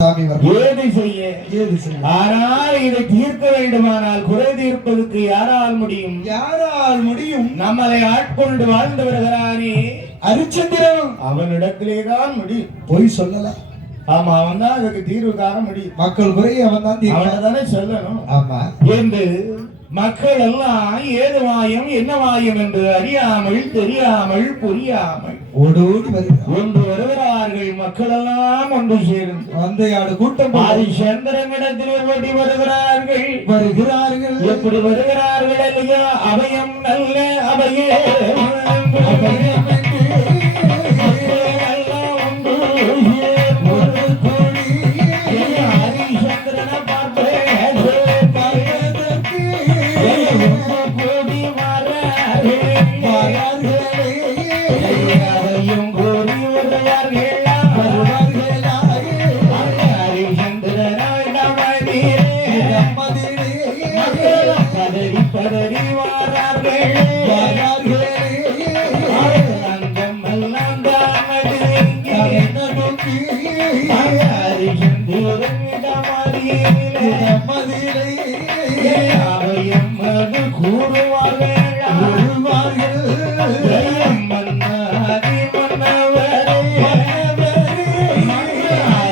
ஏது செய்ய ஆனால் இதை தீர்க்க வேண்டுமானால் குறை தீர்ப்பதற்கு யாரால் முடியும் நம்மளை ஆட்கொண்டு வாழ்ந்து வருகிறானே அரிச்சந்திரன் அவனிடத்திலேதான் முடியும். போய் சொல்லலாம். ஆமா, அவன் தான் அதுக்கு தீர்வு காண முடியும். மக்கள் குறையை அவன் தான் தானே சொல்லணும். ஆமா என்று மக்கள் எல்லாம் ஏது மாயம் என்ன மாயம் என்று அறியாமல் தெரியாமல் புரியாமல் ஓடோடி ஒன்று வருகிறார்கள். மக்கள் எல்லாம் ஒன்று சேர்ந்து வந்தையாடு கூட்டம் ஹரிச்சந்திரனிடத்திலே ஓடி வருகிறார்கள். எப்படி வருகிறார்கள் இல்லையா? அபயம் நல்ல அபயே பதறி வாரார்கள். அங்கம் எல்லாம் கூறுவார்கள்.